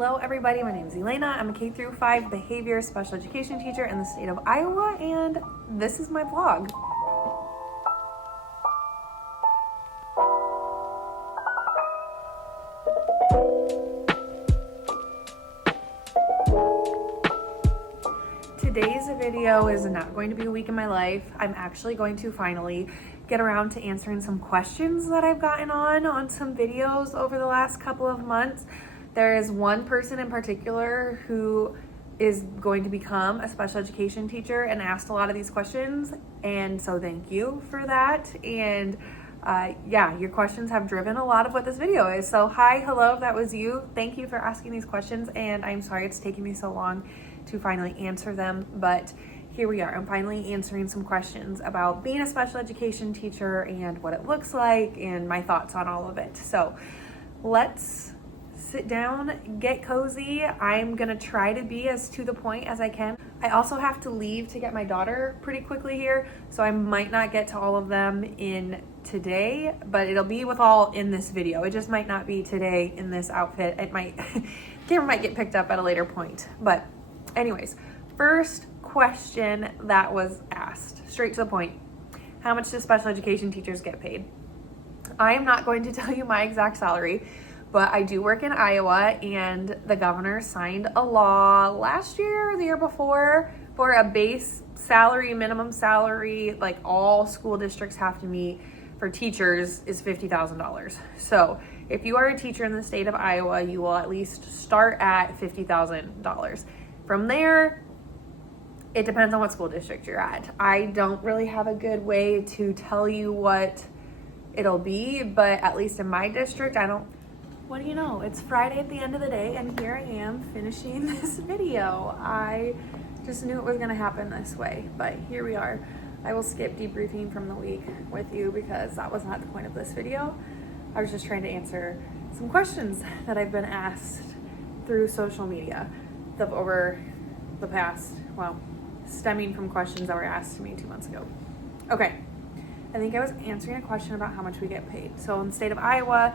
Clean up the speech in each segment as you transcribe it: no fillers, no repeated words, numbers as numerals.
Hello everybody, my name is Elena. I'm a K through 5 behavior special education teacher in the state of Iowa, and this is my vlog. Today's video is not going to be a week in my life. I'm actually going to finally get around to answering some questions that I've gotten on some videos over the last couple of months. There is one person in particular who is going to become a special education teacher and asked a lot of these questions, and so thank you for that. And yeah, your questions have driven a lot of what this video is. So hi, hello, if that was you, thank you for asking these questions, and I'm sorry it's taking me so long to finally answer them, but here we are. I'm finally answering some questions about being a special education teacher and what it looks like and my thoughts on all of it. So let's sit down, get cozy. I'm gonna try to be as to the point as I can. I also have to leave to get my daughter pretty quickly here, so I might not get to all of them in today, but it'll be with all in this video. It just might not be today in this outfit. It might, camera might get picked up at a later point. But anyways, first question that was asked, straight to the point. How much do special education teachers get paid? I am not going to tell you my exact salary, but I do work in Iowa, and the governor signed a law last year or the year before for a base salary, minimum salary, like all school districts have to meet for teachers is $50,000. So if you are a teacher in the state of Iowa, you will at least start at $50,000. From there, it depends on what school district you're at. I don't really have a good way to tell you what it'll be, but at least in my district, what do you know? It's Friday at the end of the day, and here I am finishing this video. I just knew it was gonna happen this way, but here we are. I will skip debriefing from the week with you because that was not the point of this video. I was just trying to answer some questions that I've been asked through social media over the past, well, stemming from questions that were asked to me 2 months ago. Okay. I think I was answering a question about how much we get paid. So in the state of Iowa,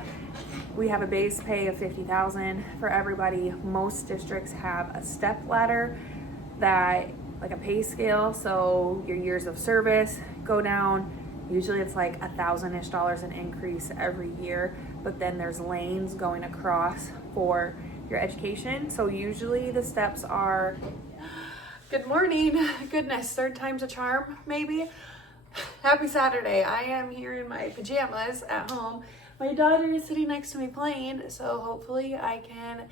we have a base pay of $50,000 for everybody. Most districts have a step ladder that, like a pay scale. So your years of service go down. Usually it's like $1,000-ish an increase every year, but then there's lanes going across for your education. So usually the steps are, good morning, goodness, third time's a charm, maybe. Happy Saturday. I am here in my pajamas at home. My daughter is sitting next to me playing, so hopefully I can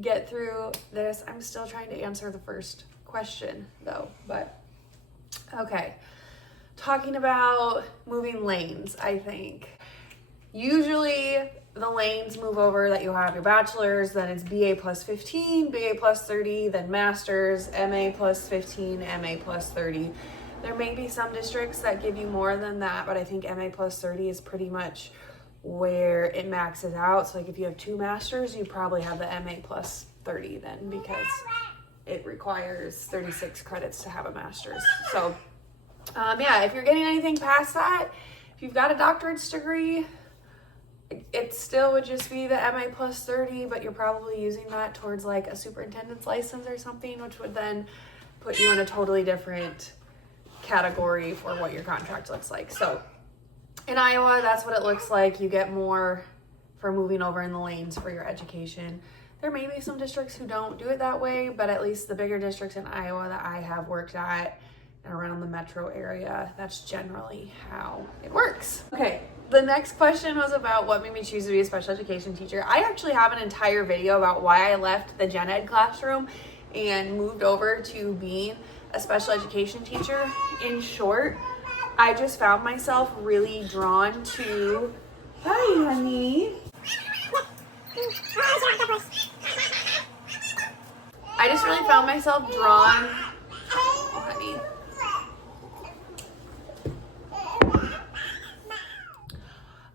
get through this. I'm still trying to answer the first question though, but okay. Talking about moving lanes, I think. Usually the lanes move over that you have your bachelor's, then it's BA plus 15, BA plus 30, then master's, MA plus 15, MA plus 30. There may be some districts that give you more than that, but I think MA plus 30 is pretty much where it maxes out. So like if you have 2 masters, you probably have the MA plus 30 then, because it requires 36 credits to have a master's. So yeah, if you're getting anything past that, if you've got a doctorate's degree, it still would just be the MA plus 30, but you're probably using that towards like a superintendent's license or something, which would then put you in a totally different category for what your contract looks like. So in Iowa, that's what it looks like. You get more for moving over in the lanes for your education. There may be some districts who don't do it that way, but at least the bigger districts in Iowa that I have worked at and around the metro area, that's generally how it works. Okay, the next question was about what made me choose to be a special education teacher. I actually have an entire video about why I left the gen ed classroom and moved over to being a special education teacher. In short, I just found myself really drawn to, hi honey. I just really found myself drawn, oh honey.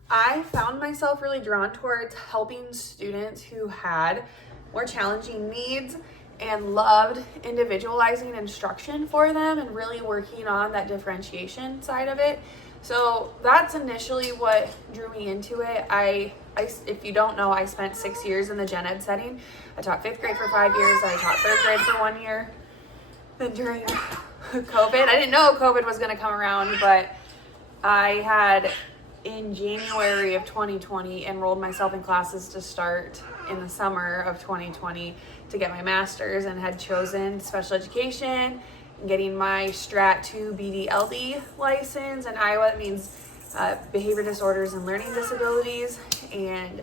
I found myself really drawn towards helping students who had more challenging needs and loved individualizing instruction for them and really working on that differentiation side of it. So that's initially what drew me into it. I if you don't know, I spent 6 years in the gen ed setting. I taught 5th grade for 5 years. I taught 3rd grade for 1 year. Then during COVID, I didn't know COVID was going to come around, but I had in January of 2020 enrolled myself in classes to start in the summer of 2020 to get my master's, and had chosen special education, getting my Strat 2 BDLD license. In Iowa, it means behavior disorders and learning disabilities. And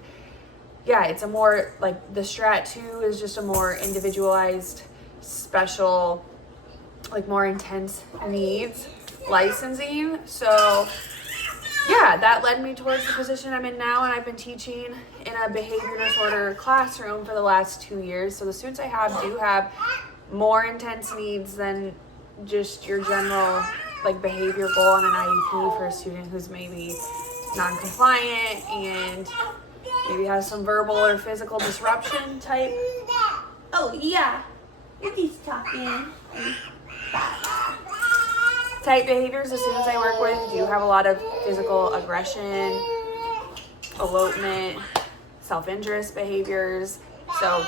yeah, it's a more like the Strat 2 is just a more individualized, special, like more intense needs licensing. So yeah, that led me towards the position I'm in now, and I've been teaching in a behavior disorder classroom for the last 2 years. So the students I have do have more intense needs than just your general like behavior goal on an IEP for a student who's maybe non-compliant and maybe has some verbal or physical disruption type. Oh yeah, Yuki's talking. Type behaviors. The students I work with do have a lot of physical aggression, elopement, self-injurious behaviors. So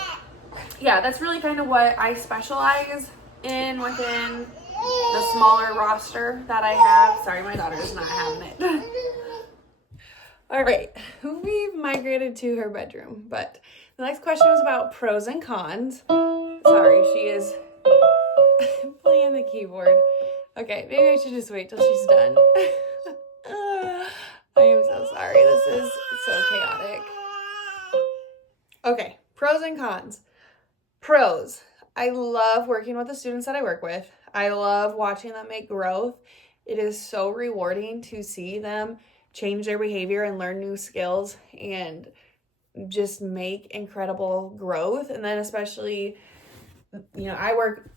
yeah, that's really kind of what I specialize in within the smaller roster that I have. Sorry, my daughter is not having it. All right, we've migrated to her bedroom, but the next question was about pros and cons. Sorry, she is playing the keyboard. Okay, maybe I should just wait till she's done. I am so sorry. This is so chaotic. Okay, pros and cons. Pros. I love working with the students that I work with. I love watching them make growth. It is so rewarding to see them change their behavior and learn new skills and just make incredible growth. And then especially, I work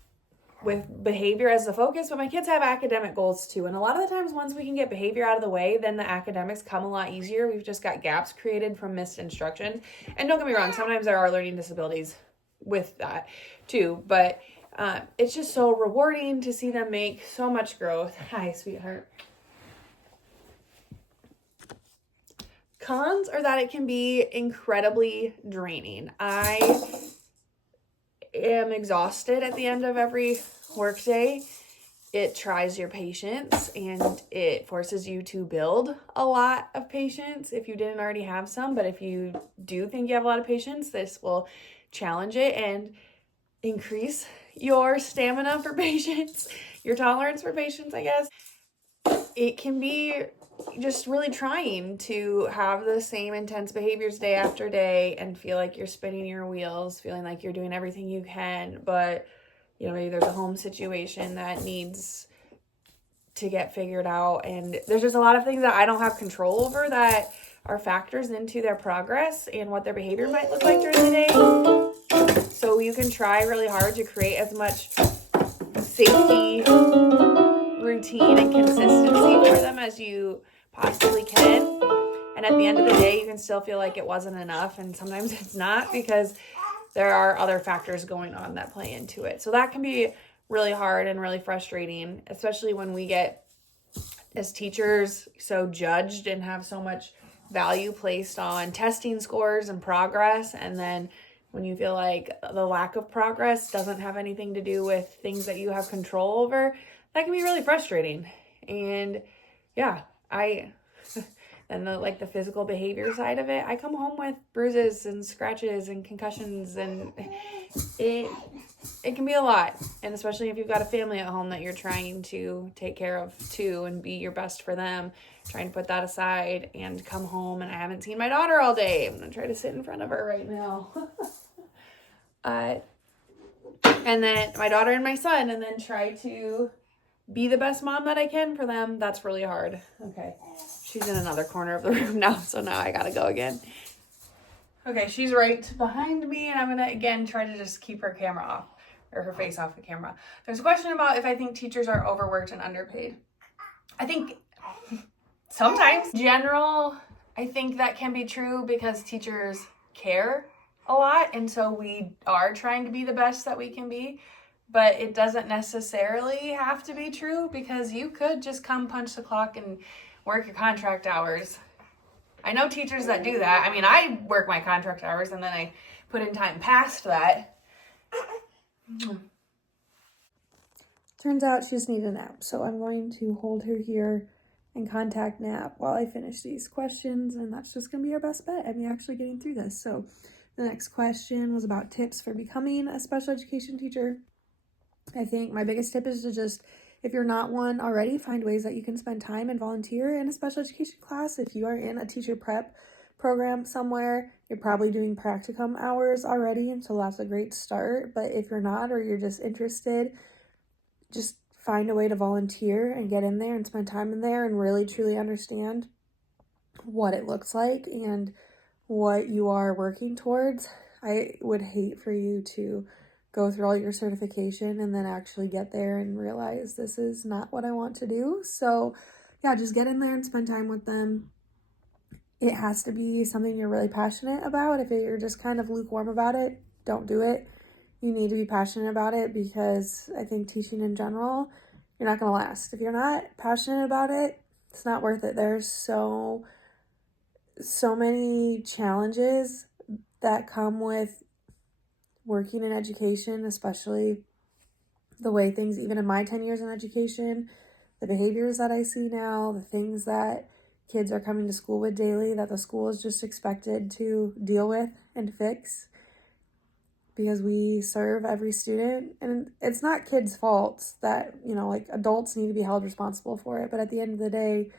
with behavior as the focus, but my kids have academic goals too. And a lot of the times, once we can get behavior out of the way, then the academics come a lot easier. We've just got gaps created from missed instruction. And don't get me wrong, sometimes there are learning disabilities with that too, but it's just so rewarding to see them make so much growth. Hi, sweetheart. Cons are that it can be incredibly draining. I am exhausted at the end of every workday. It tries your patience and it forces you to build a lot of patience if you didn't already have some. But if you do think you have a lot of patience, this will challenge it and increase your stamina for patience, your tolerance for patience, I guess. It can be just really trying to have the same intense behaviors day after day and feel like you're spinning your wheels, feeling like you're doing everything you can, but maybe there's a home situation that needs to get figured out, and there's just a lot of things that I don't have control over that are factors into their progress and what their behavior might look like during the day. So you can try really hard to create as much safety, routine, and consistency for them as you possibly can. And at the end of the day, you can still feel like it wasn't enough, and sometimes it's not because there are other factors going on that play into it. So that can be really hard and really frustrating, especially when we get, as teachers, so judged and have so much value placed on testing scores and progress. And then when you feel like the lack of progress doesn't have anything to do with things that you have control over, that can be really frustrating. And yeah, and the physical behavior side of it, I come home with bruises and scratches and concussions, and it can be a lot. And especially if you've got a family at home that you're trying to take care of too and be your best for them, trying to put that aside and come home and I haven't seen my daughter all day. I'm gonna try to sit in front of her right now. And then my daughter and my son, and then try to be the best mom that I can for them. That's really hard. Okay. She's in another corner of the room now, so now I gotta go again. Okay, she's right behind me, and I'm gonna again try to just keep her camera off, or her face off the camera. There's a question about if I think teachers are overworked and underpaid. I think sometimes. General, I think that can be true because teachers care a lot, and so we are trying to be the best that we can be. But it doesn't necessarily have to be true, because you could just come punch the clock and work your contract hours. I know teachers that do that. I mean, I work my contract hours and then I put in time past that. Turns out she just needed a nap, so I'm going to hold her here and contact nap while I finish these questions, and that's just going to be our best bet at me actually getting through this. So the next question was about tips for becoming a special education teacher. I think my biggest tip is to just, if you're not one already, find ways that you can spend time and volunteer in a special education class. If you are in a teacher prep program somewhere, you're probably doing practicum hours already, and so that's a great start. But if you're not, or you're just interested, just find a way to volunteer and get in there and spend time in there and really truly understand what it looks like and what you are working towards. I would hate for you to go through all your certification and then actually get there and realize this is not what I want to do. So yeah, just get in there and spend time with them. It has to be something you're really passionate about. If you're just kind of lukewarm about it, don't do it. You need to be passionate about it, because I think teaching in general, you're not going to last. If you're not passionate about it, it's not worth it. There's so many challenges that come with working in education, especially the way things, even in my 10 years in education, the behaviors that I see now, the things that kids are coming to school with daily that the school is just expected to deal with and fix, because we serve every student. And it's not kids' faults that, like, adults need to be held responsible for it. But at the end of the day,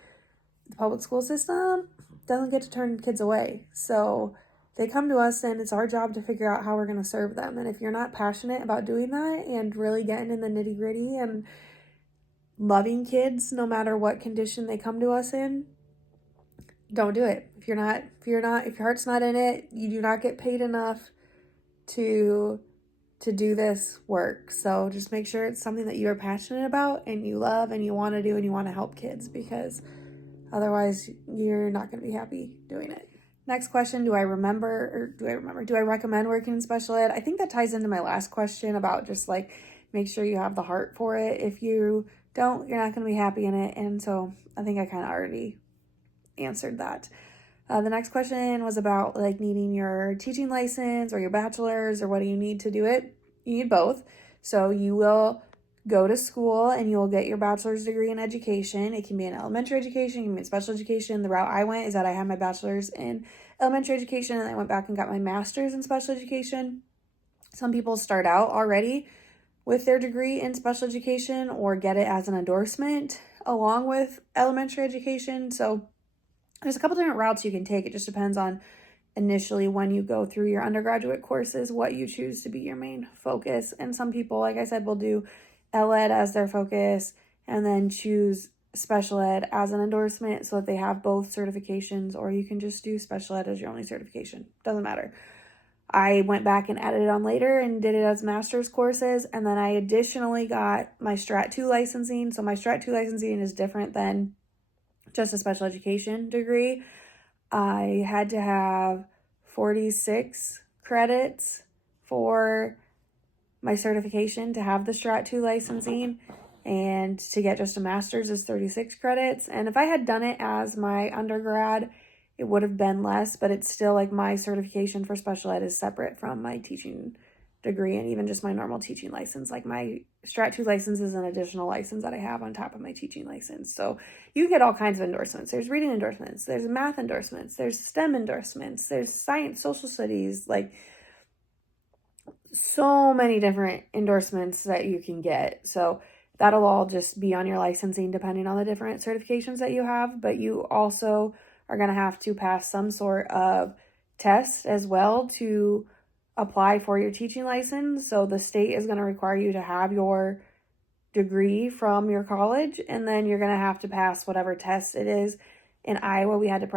the public school system doesn't get to turn kids away. So they come to us, and it's our job to figure out how we're going to serve them. And if you're not passionate about doing that and really getting in the nitty gritty and loving kids, no matter what condition they come to us in, don't do it. If your heart's not in it, you do not get paid enough to do this work. So just make sure it's something that you are passionate about and you love and you want to do and you want to help kids, because otherwise you're not going to be happy doing it. Next question, do I recommend working in special ed? I think that ties into my last question about just like, make sure you have the heart for it. If you don't, you're not going to be happy in it. And so I think I kind of already answered that. The next question was about like needing your teaching license or your bachelor's, or what do you need to do it? You need both. So you will go to school and you'll get your bachelor's degree in education. It can be in elementary education, it can be in special education. The route I went is that I had my bachelor's in elementary education and I went back and got my master's in special education. Some people start out already with their degree in special education or get it as an endorsement along with elementary education. So there's a couple different routes you can take. It just depends on initially when you go through your undergraduate courses, what you choose to be your main focus. And some people, like I said, will do LED as their focus and then choose special ed as an endorsement so that they have both certifications, or you can just do special ed as your only certification. Doesn't matter. I went back and added it on later and did it as master's courses. And then I additionally got my Strat 2 licensing. So my Strat 2 licensing is different than just a special education degree. I had to have 46 credits for my certification to have the Strat 2 licensing, and to get just a master's is 36 credits. And if I had done it as my undergrad, it would have been less, but it's still like my certification for special ed is separate from my teaching degree and even just my normal teaching license. Like my Strat 2 license is an additional license that I have on top of my teaching license. So you get all kinds of endorsements. There's reading endorsements, there's math endorsements, there's STEM endorsements, there's science, social studies, like so many different endorsements that you can get. So that'll all just be on your licensing depending on the different certifications that you have. But you also are going to have to pass some sort of test as well to apply for your teaching license. So the state is going to require you to have your degree from your college, and then you're going to have to pass whatever test it is. In Iowa, we had to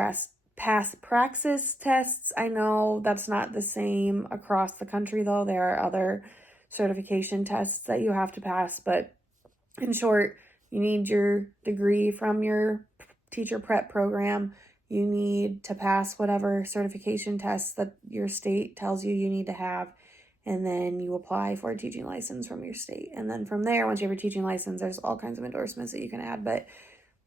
pass praxis tests. I know that's not the same across the country, though. There are other certification tests that you have to pass, but in short, you need your degree from your teacher prep program. You need to pass whatever certification tests that your state tells you you need to have, and then you apply for a teaching license from your state. And then from there, once you have your teaching license, there's all kinds of endorsements that you can add, but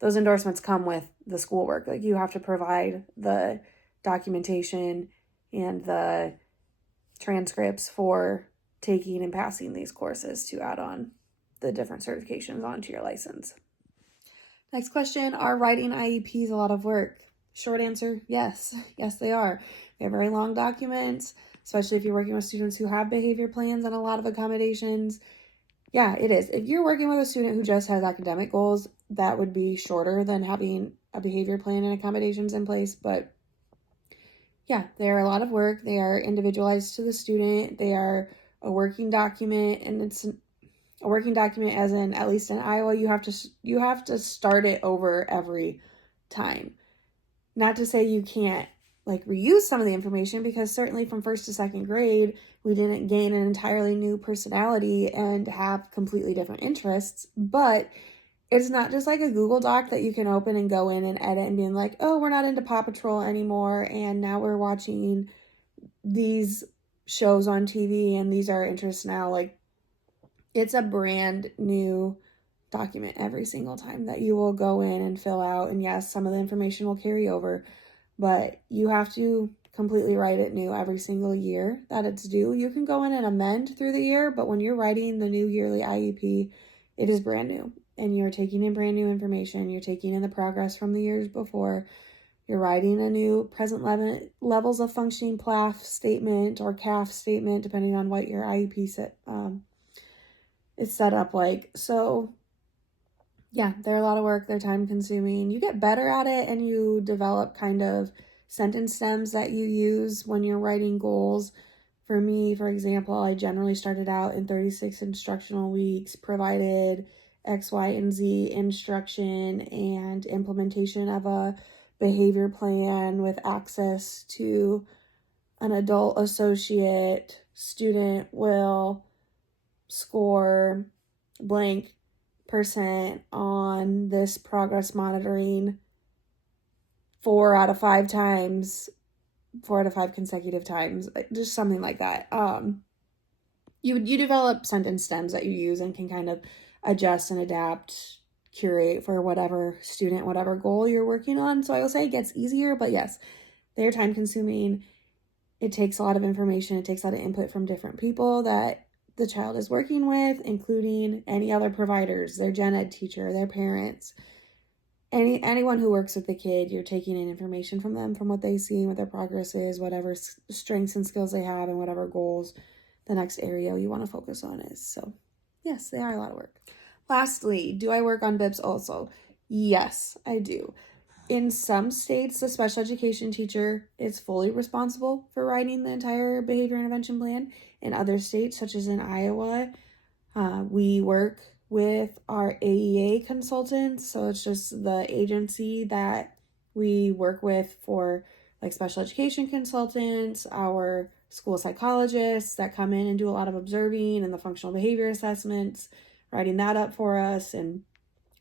those endorsements come with the schoolwork. Like, you have to provide the documentation and the transcripts for taking and passing these courses to add on the different certifications onto your license. Next question, are writing IEPs a lot of work? Short answer, yes. Yes, they are. They're very long documents, especially if you're working with students who have behavior plans and a lot of accommodations. Yeah, it is. If you're working with a student who just has academic goals, that would be shorter than having a behavior plan and accommodations in place. But yeah, they are a lot of work. They are individualized to the student. They are a working document, and it's a working document as in, at least in Iowa, you have to start it over every time. Not to say you can't like reuse some of the information, because certainly from first to second grade, we didn't gain an entirely new personality and have completely different interests, but it's not just like a Google Doc that you can open and go in and edit and being like, oh, we're not into Paw Patrol anymore, and now we're watching these shows on TV and these are our interests now. Like, it's a brand new document every single time that you will go in and fill out. And yes, some of the information will carry over, but you have to completely write it new every single year that it's due. You can go in and amend through the year, but when you're writing the new yearly IEP, it is brand new. And you're taking in brand new information. You're taking in the progress from the years before. You're writing a new present levels of functioning PLAF statement or CAF statement, depending on what your IEP is set up like. So yeah, they're a lot of work. They're time consuming. You get better at it and you develop kind of sentence stems that you use when you're writing goals. For me, for example, I generally started out in 36 instructional weeks, provided X, Y, and Z instruction and implementation of a behavior plan with access to an adult associate. Student will score blank % on this progress monitoring 4 out of 5 times, 4 out of 5 consecutive times, just something like that. You develop sentence stems that you use and can kind of adjust and adapt, curate for whatever student, whatever goal you're working on. So I will say it gets easier, but yes, they're time consuming. It takes a lot of information. It takes a lot of input from different people that the child is working with, including any other providers, their gen ed teacher, their parents, anyone who works with the kid. You're taking in information from them, from what they see, what their progress is, whatever strengths and skills they have, and whatever goals the next area you want to focus on is. So yes, they are a lot of work. Lastly, do I work on BIPs also? Yes, I do. In some states, the special education teacher is fully responsible for writing the entire behavior intervention plan. In other states, such as in Iowa, we work with our AEA consultants. So it's just the agency that we work with for like special education consultants, our school psychologists that come in and do a lot of observing and the functional behavior assessments, writing that up for us and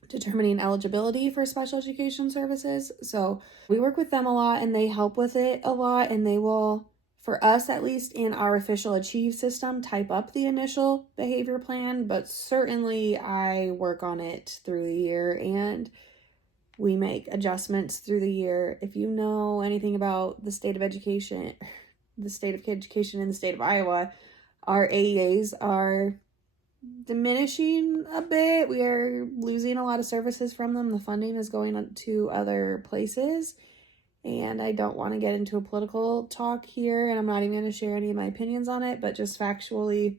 determining eligibility for special education services. So we work with them a lot and they help with it a lot, and they will, for us at least in our official Achieve system, type up the initial behavior plan, but certainly I work on it through the year and we make adjustments through the year. If you know anything about the state of education, the state of education in the state of Iowa, our AEAs are diminishing a bit. We are losing a lot of services from them. The funding is going to other places, and I don't want to get into a political talk here, and I'm not even going to share any of my opinions on it, but just factually,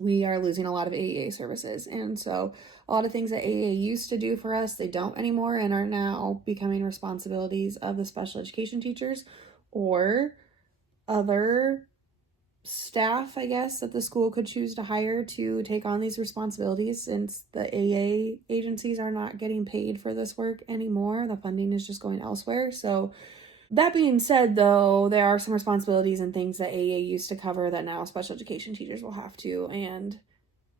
we are losing a lot of AEA services. And so a lot of things that AEA used to do for us, they don't anymore and are now becoming responsibilities of the special education teachers or other staff, I guess, that the school could choose to hire to take on these responsibilities, since the AA agencies are not getting paid for this work anymore. The funding is just going elsewhere. So that being said, though, there are some responsibilities and things that AA used to cover that now special education teachers will have to, and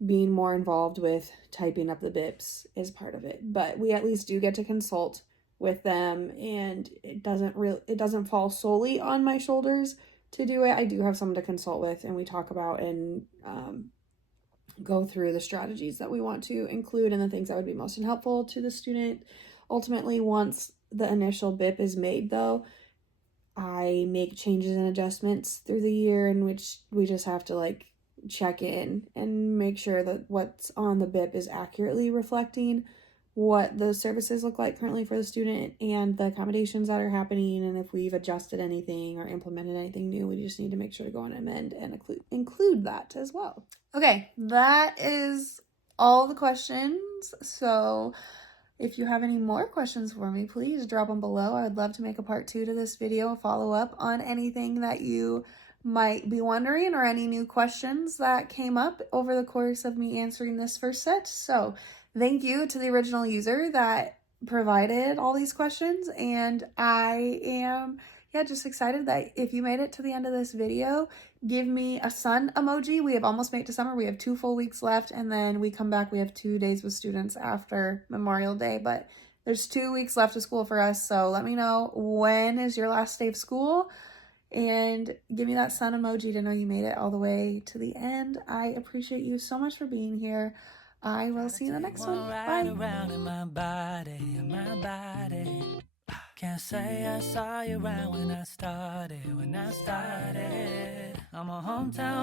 being more involved with typing up the BIPs is part of it. But we at least do get to consult with them, and it doesn't fall solely on my shoulders to do it. I do have someone to consult with, and we talk about and go through the strategies that we want to include and the things that would be most helpful to the student. Ultimately, once the initial BIP is made, though, I make changes and adjustments through the year in which we just have to like check in and make sure that what's on the BIP is accurately reflecting what the services look like currently for the student and the accommodations that are happening, and if we've adjusted anything or implemented anything new, we just need to make sure to go and amend and include that as well. Okay, that is all the questions. So if you have any more questions for me, please drop them below. I would love to make a part 2 to this video, follow up on anything that you might be wondering or any new questions that came up over the course of me answering this first set. So thank you to the original user that provided all these questions, and I am just excited that if you made it to the end of this video, give me a sun emoji. We have almost made it to summer. We have 2 full weeks left, and then we come back. We have 2 days with students after Memorial Day, but there's 2 weeks left of school for us. So let me know when is your last day of school, and give me that sun emoji to know you made it all the way to the end. I appreciate you so much for being here. I will see you in the next one. Bye. Can't say I saw you around when I started. I'm a hometown